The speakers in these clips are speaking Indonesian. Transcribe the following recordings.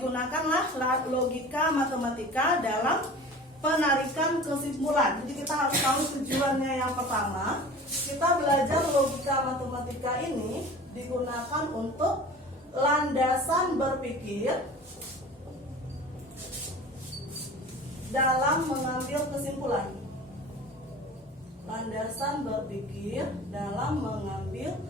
digunakanlah logika matematika dalam penarikan kesimpulan. Jadi kita harus tahu tujuannya. Yang pertama, kita belajar logika matematika ini digunakan untuk landasan berpikir dalam mengambil kesimpulan. Landasan berpikir dalam mengambil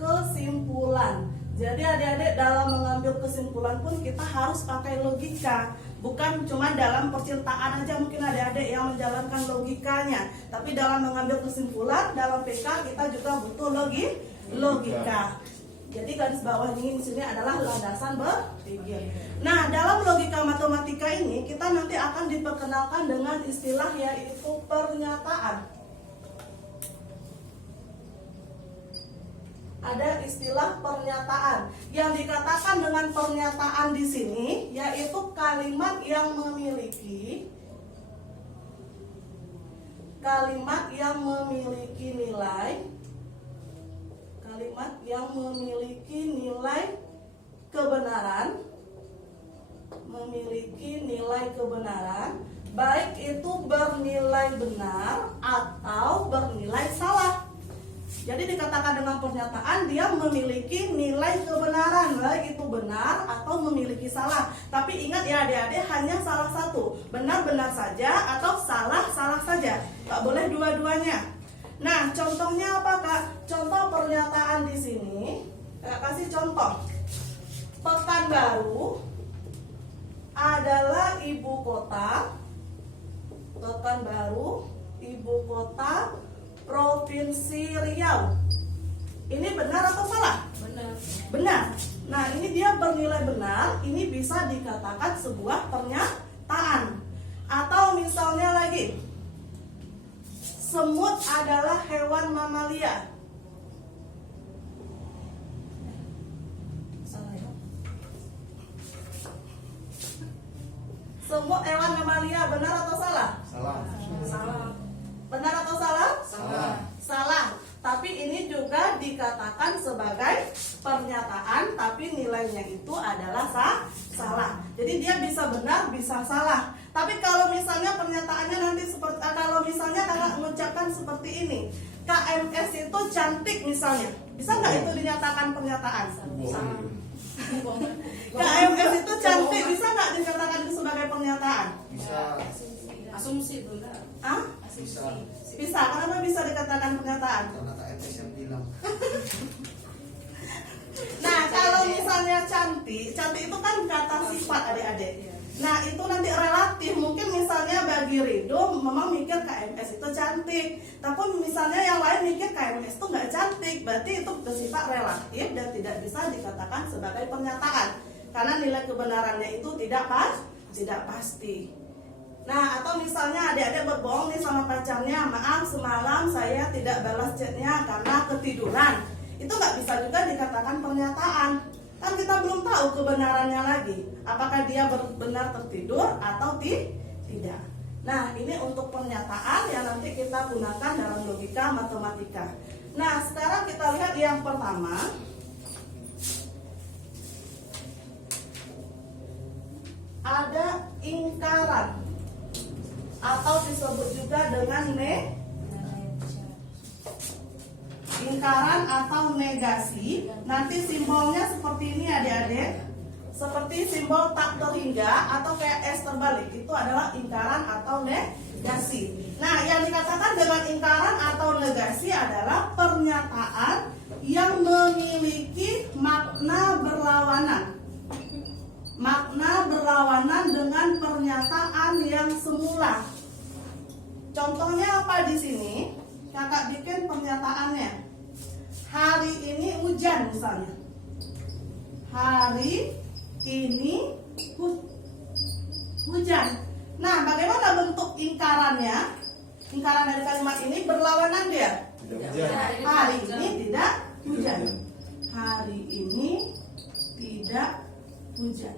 kesimpulan. Jadi adik-adik, dalam mengambil kesimpulan pun kita harus pakai logika. Bukan cuma dalam percintaan aja mungkin adik-adik yang menjalankan logikanya, tapi dalam mengambil kesimpulan dalam PK kita juga butuh logika. Jadi garis bawahnya di sini adalah landasan berpikir. Nah, dalam logika matematika ini kita nanti akan diperkenalkan dengan istilah yaitu pernyataan. Ada istilah pernyataan. Yang dikatakan dengan pernyataan di sini yaitu kalimat yang memiliki nilai, kalimat yang memiliki nilai kebenaran, baik itu bernilai benar atau bernilai salah. Jadi dikatakan dengan pernyataan dia memiliki nilai kebenaran, baik itu benar atau memiliki salah. Tapi ingat ya adik-adik, hanya salah satu, benar-benar saja atau salah-salah saja. Tak boleh dua-duanya. Nah, contohnya apa Kak? Contoh pernyataan di sini, Kak kasih contoh. Pekanbaru adalah ibu kota. Pekanbaru, ibu kota Provinsi Riau. Ini benar atau salah? Benar. Nah, ini dia bernilai benar. Ini bisa dikatakan sebuah pernyataan. Atau misalnya lagi, semut adalah hewan mamalia. Semut hewan mamalia, benar atau salah? Salah. Benar atau salah? Salah. Tapi ini juga dikatakan sebagai pernyataan, tapi nilainya itu adalah salah. Jadi dia bisa benar, bisa salah. Tapi kalau misalnya pernyataannya nanti seperti, kalau misalnya kakak mengucapkan seperti ini, KMS itu cantik misalnya, bisa nggak itu dinyatakan pernyataan? Salah. KMS itu cantik, bisa nggak dikatakan itu sebagai pernyataan? Bisa. Asumsi benar. Bisa. Kenapa bisa dikatakan pernyataan? Karena KMS yang bilang. Nah, kalau misalnya cantik itu kan kata sifat adik-adik. Nah, itu nanti relatif. Mungkin misalnya bagi Ridho memang mikir KMS itu cantik, tapi misalnya yang lain mikir KMS itu nggak cantik. Berarti itu bersifat relatif dan tidak bisa dikatakan sebagai pernyataan, karena nilai kebenarannya itu tidak pasti. Nah, atau misalnya adik-adik berbohong nih sama pacarnya, maaf semalam saya tidak balas chatnya karena ketiduran. Itu nggak bisa juga dikatakan pernyataan. Kan kita belum tahu kebenarannya lagi, apakah dia benar tertidur atau tidak. Nah, ini untuk pernyataan yang nanti kita gunakan dalam logika matematika. Nah, sekarang kita lihat yang pertama. Ada ingkaran atau disebut juga dengan ingkaran atau negasi. Nanti simbolnya seperti ini adik-adik, seperti simbol tak terhingga atau kayak S terbalik. Itu adalah ingkaran atau negasi. Nah, yang dikatakan dengan ingkaran atau negasi adalah pernyataan yang memiliki makna berlawanan dengan pernyataan yang semula. Contohnya apa di sini? Kakak bikin pernyataannya. Hari ini hujan misalnya. Hari ini hujan. Nah, bagaimana bentuk ingkarannya? Ingkaran dari kalimat ini berlawanan dia. Hari ini tidak hujan. Hari ini tidak hujan.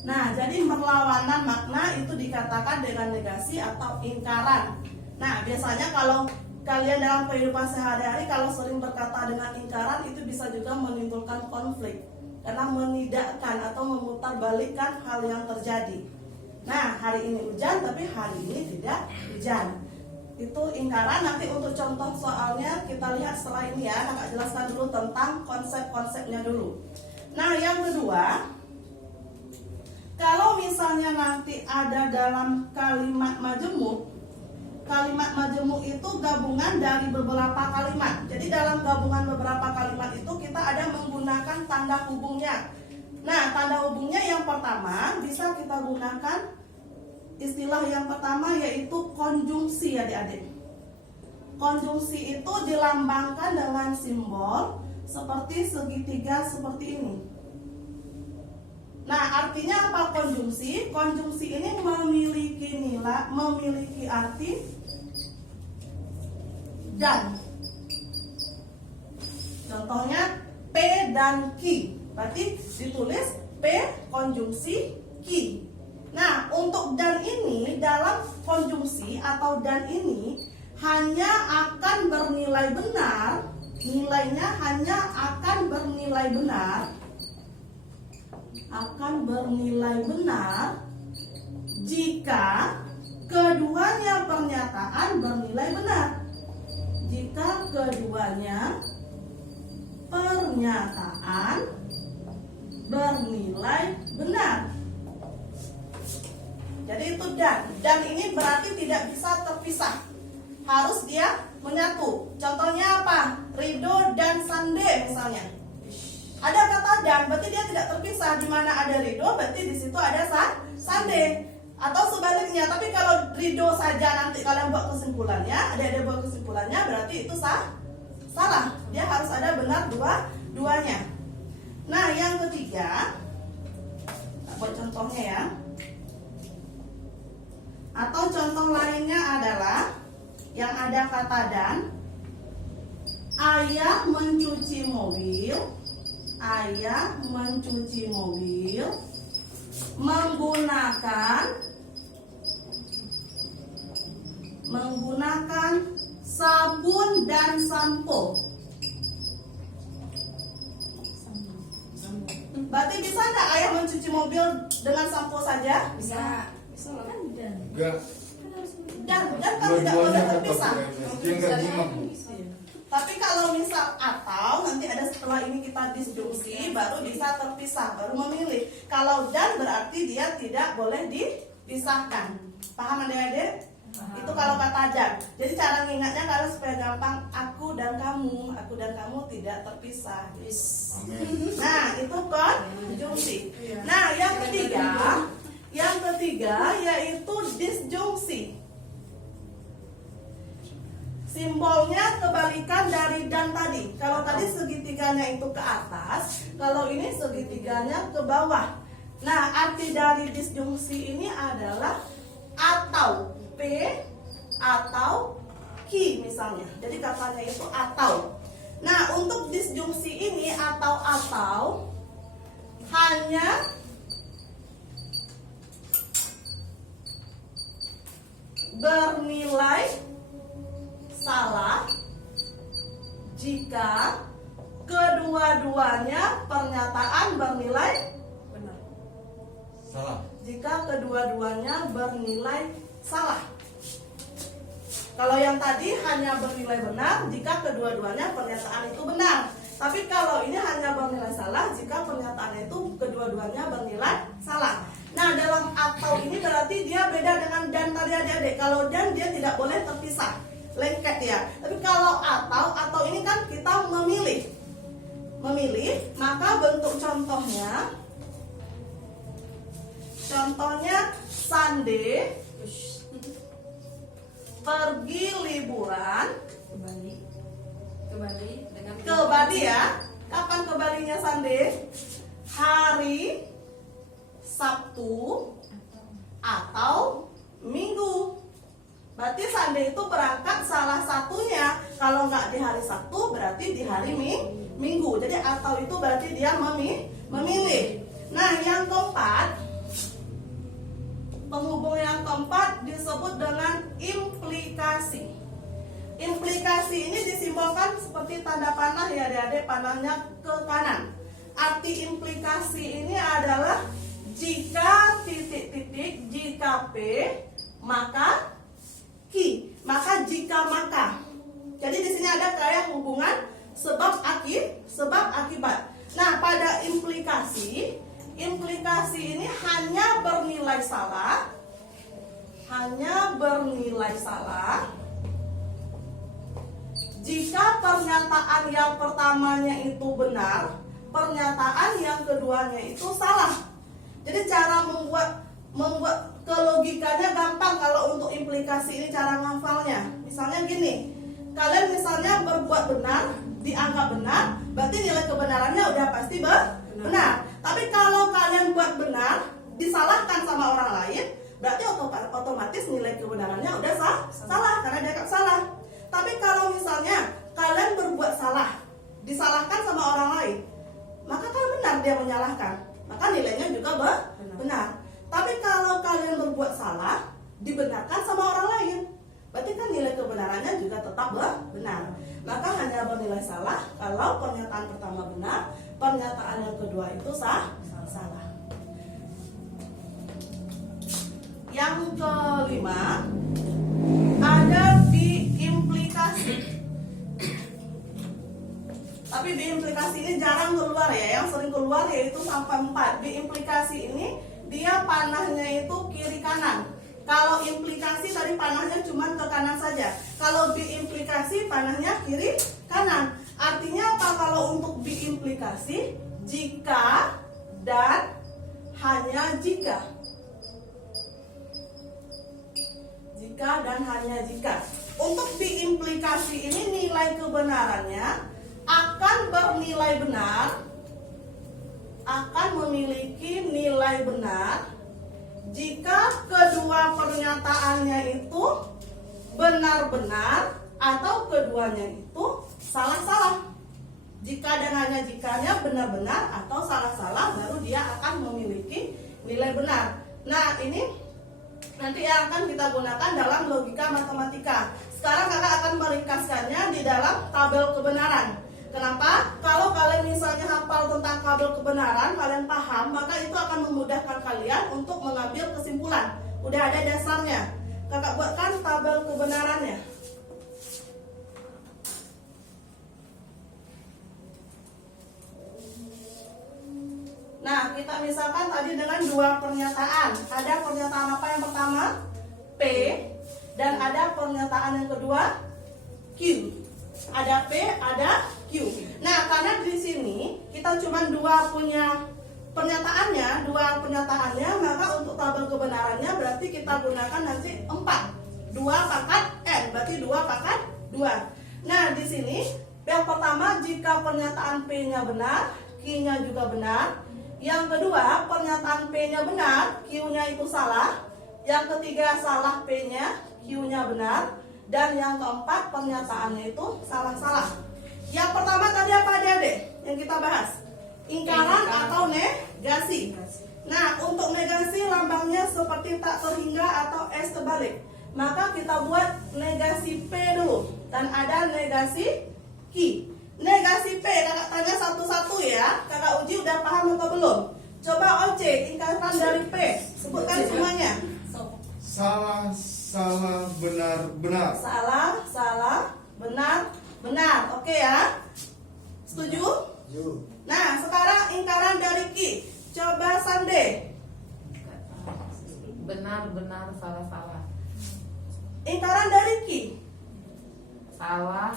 Nah, jadi berlawanan makna itu dikatakan dengan negasi atau ingkaran. Nah, biasanya kalau kalian dalam kehidupan sehari-hari kalau sering berkata dengan ingkaran, itu bisa juga menimbulkan konflik karena menidakkan atau keterbalikkan hal yang terjadi. Nah, hari ini hujan tapi hari ini tidak hujan. Itu ingkaran. Nanti untuk contoh soalnya kita lihat setelah ini ya. Kakak jelaskan dulu tentang konsep-konsepnya dulu. Nah, yang kedua, kalau misalnya nanti ada dalam kalimat majemuk, kalimat majemuk itu gabungan dari beberapa kalimat. Jadi dalam gabungan beberapa kalimat itu kita ada menggunakan tanda hubungnya. Nah, tanda hubungnya yang pertama bisa kita gunakan istilah yang pertama yaitu konjungsi adik-adik. Konjungsi itu dilambangkan dengan simbol seperti segitiga seperti ini. Nah, artinya apa konjungsi? Konjungsi ini memiliki nilai, memiliki arti dan. Contohnya P dan Q. Berarti ditulis P konjungsi Q. Nah, untuk dan ini dalam konjungsi atau dan ini hanya akan bernilai benar, nilainya hanya akan bernilai benar jika keduanya pernyataan bernilai benar. Jika keduanya pernyataan bernilai benar. Jadi itu dan ini berarti tidak bisa terpisah. Harus dia menyatu. Contohnya apa? Rido dan Sande misalnya. Ada kata dan, berarti dia tidak terpisah. Di mana ada Rido, berarti di situ ada Sande. Atau sebaliknya. Tapi kalau Rido saja nanti kalian buat kesimpulannya, ada buat kesimpulannya, berarti itu salah. Dia harus ada benar duanya. Nah, yang ketiga, buat contohnya ya. Atau contoh lainnya adalah yang ada kata dan. Ayah mencuci mobil. Ayah mencuci mobil menggunakan sabun dan sampo. Berarti bisa nggak ayah mencuci mobil dengan sampo saja? Bisa. Bisa kan dan. Enggak. Dan kan tidak boleh terpisah. Dia enggak nyimak. Tapi kalau misal atau nanti ada setelah ini kita disjungsi baru bisa terpisah, baru memilih. Kalau dan berarti dia tidak boleh dipisahkan. Paham adik-adik? Itu kalau kata dan. Jadi cara mengingatnya kalau supaya gampang, aku dan kamu tidak terpisah. Amin. Nah, itu konjungsi. Nah, yang ketiga yaitu disjungsi. Simbolnya kebalikan dari dan tadi. Kalau tadi segitiganya itu ke atas, kalau ini segitiganya ke bawah. Nah, arti dari disjungsi ini adalah atau P atau Q misalnya. Jadi katanya itu atau. Nah, untuk disjungsi ini atau hanya bernilai salah jika kedua-duanya pernyataan bernilai Benar. Salah. jika kedua-duanya bernilai salah. Kalau yang tadi hanya bernilai benar jika kedua-duanya pernyataan itu benar. Tapi kalau ini hanya bernilai salah jika pernyataan itu kedua-duanya bernilai salah. Nah, dalam atau ini berarti dia beda dengan dan tadi adik-adik. Kalau dan dia tidak boleh terpisah, lengket ya. Tapi kalau atau ini kan kita memilih, maka bentuk contohnya Sande pergi liburan Kembali dengan ke Bali ya. Kapan ke Balinya Sande? Hari Sabtu atau Minggu. Berarti Sande itu berangkat salah satunya. Kalau nggak di hari Sabtu berarti di hari Minggu. Jadi atau itu berarti dia memilih. Nah, yang keempat, penghubung yang keempat disebut dengan implikasi. Implikasi ini disimbolkan seperti tanda panah ya adik-adik, panahnya ke kanan. Arti implikasi ini adalah maka, ki. Maka, jika, maka. Jadi di sini ada kayak hubungan sebab akibat. Nah, pada implikasi ini hanya bernilai salah. Jika pernyataan yang pertamanya itu benar, pernyataan yang keduanya itu salah. Jadi cara membuat kelogikanya gampang kalau untuk implikasi ini cara ngafalnya. Misalnya gini, kalian misalnya berbuat benar, dianggap benar, berarti nilai kebenarannya udah pasti benar. Tapi kalau kalian buat benar, disalahkan sama orang lain, berarti otomatis nilai kebenarannya udah salah karena dianggap salah. Tapi kalau misalnya kalian berbuat salah, disalahkan sama orang lain, maka kan benar dia menyalahkan, maka nilainya juga benar. Tapi kalau kalian berbuat salah, dibenarkan sama orang lain, berarti kan nilai kebenarannya juga tetap benar. Maka hanya bernilai salah kalau pernyataan pertama benar, pernyataan yang kedua itu salah. Yang kelima, ada biimplikasi. Tapi biimplikasi ini jarang keluar ya, yang sering keluar yaitu sampai 4. Biimplikasi ini dia panahnya itu kiri kanan. Kalau implikasi tadi panahnya cuma ke kanan saja. Kalau biimplikasi panahnya kiri kanan. Artinya apa kalau untuk biimplikasi? Jika dan hanya jika. Jika dan hanya jika. Untuk biimplikasi ini nilai kebenarannya akan bernilai benar, akan memiliki nilai benar jika kedua pernyataannya itu benar-benar atau keduanya itu salah-salah. Jika dan hanya jikanya benar-benar atau salah-salah, baru dia akan memiliki nilai benar. Nah, ini nanti yang akan kita gunakan dalam logika matematika. Sekarang kakak akan meringkaskannya di dalam tabel kebenaran. Kenapa? Kalau kalian misalnya hafal tentang tabel kebenaran, kalian paham, maka itu akan memudahkan kalian untuk mengambil kesimpulan. Udah ada dasarnya. Kakak buatkan tabel kebenarannya. Nah, kita misalkan tadi dengan 2 pernyataan. Ada pernyataan apa yang pertama? P. Dan ada pernyataan yang kedua? Q. Ada P, ada Q. Nah, karena di sini kita cuma 2 punya pernyataannya, maka untuk tabel kebenarannya berarti kita gunakan nanti 4. 2 pangkat N, berarti 2 pangkat 2. Nah, di sini yang pertama jika pernyataan P-nya benar, Q-nya juga benar. Yang kedua, pernyataan P-nya benar, Q-nya itu salah. Yang ketiga, salah P-nya, Q-nya benar. Dan yang keempat, pernyataannya itu salah-salah. Yang pertama tadi apa adik-adik yang kita bahas? Ingkaran atau negasi. Nah, untuk negasi lambangnya seperti tak terhingga atau S terbalik. Maka kita buat negasi P dulu. Dan ada negasi Q. Negasi P, kakak tanya satu-satu ya. Kakak uji udah paham atau belum? Coba OC, ingkaran dari P. Sebutkan semuanya. Salah, salah, benar, benar. Salah, salah, benar, benar. Oke ya? Setuju? Nah, sekarang ingkaran dari Q. Coba Sande. Benar, benar, salah, salah. Ingkaran dari Q. Salah,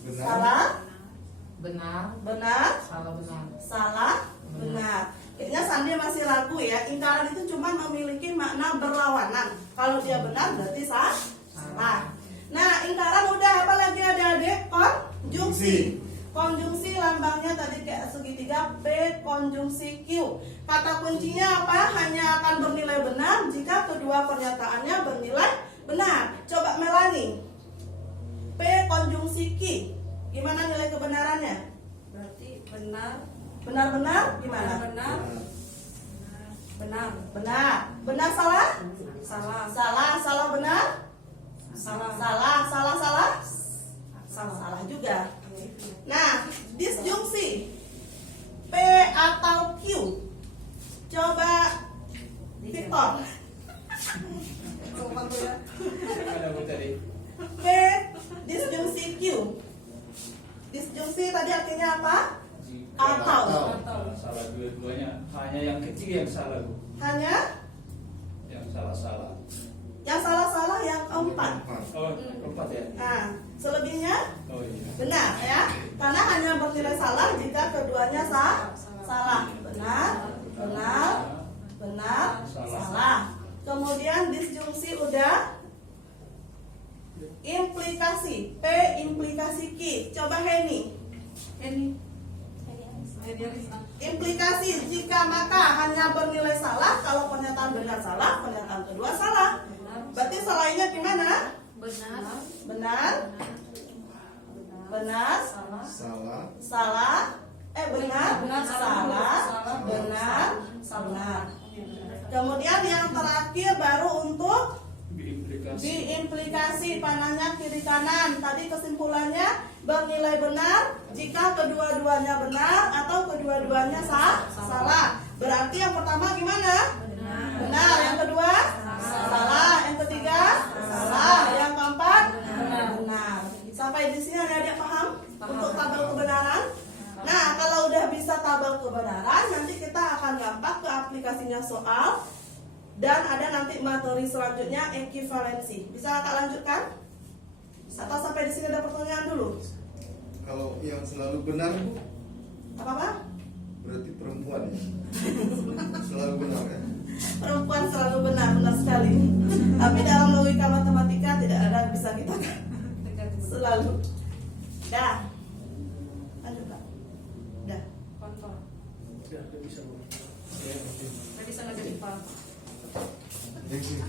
Benar. Salah, benar, benar, salah, benar. salah, benar. Kayaknya Sandi masih ragu ya. Ingkaran itu cuma memiliki makna berlawanan. Kalau dia benar berarti salah. Nah, ingkaran udah, apa lagi adik-adik? Konjungsi. Konjungsi lambangnya tadi kayak segitiga, P konjungsi Q. Kata kuncinya apa? Hanya akan bernilai benar jika kedua pernyataannya bernilai benar. Coba Melani. P konjungsi Q. Gimana nilai kebenarannya? Berarti benar, Benar-benar gimana? benar, benar, Benar. Benar salah? salah, Salah, salah benar? salah, Salah, salah, salah? salah. Salah juga. Nah, disjungsi P atau Q. Coba Victor. Dua-duanya hanya yang ketiga yang salah Bu. Hanya Yang salah-salah. yang salah-salah yang keempat. Oh, keempat ya. Nah, selebihnya Oh iya. benar ya. Karena hanya bernilai salah jika keduanya salah. Benar, benar, benar, salah. Kemudian disjungsi udah. Implikasi P implikasi Q. Coba Heni. Ini. Ini Arisa. Implikasi jika maka hanya bernilai salah. Kalau pernyataan benar salah, pernyataan kedua salah. Berarti salahnya gimana? Benar. Benar, benar, Salah. Salah. salah. Benar, Benar, salah, salah. benar, benar. Kemudian yang terakhir baru untuk Diimplikasi. diimplikasi panahnya kiri kanan. Tadi kesimpulannya bernilai benar jika kedua-duanya benar atau kedua-duanya salah. Berarti yang pertama gimana? Benar. Yang kedua salah. Yang ketiga salah. Yang keempat benar. Sampai di sini adik-adik paham untuk tabel kebenaran? Nah, kalau udah bisa tabel kebenaran, nanti kita akan gampang ke aplikasinya soal. Dan ada nanti materi selanjutnya ekivalensi. Bisa Kak lanjutkan? Atau sampai di sini ada pertanyaan dulu? Kalau yang selalu benar Bu, Apa-apa? berarti perempuan ya. Selalu benar ya. Perempuan selalu benar, benar sekali. Tapi dalam logika matematika tidak ada yang bisa kita selalu. Dah. Lanjut Kak. Dah. Kontrol. Ya, udah bisa Bu. Ya, oke. Nggak bisa nggak jadi Pak. Thank you.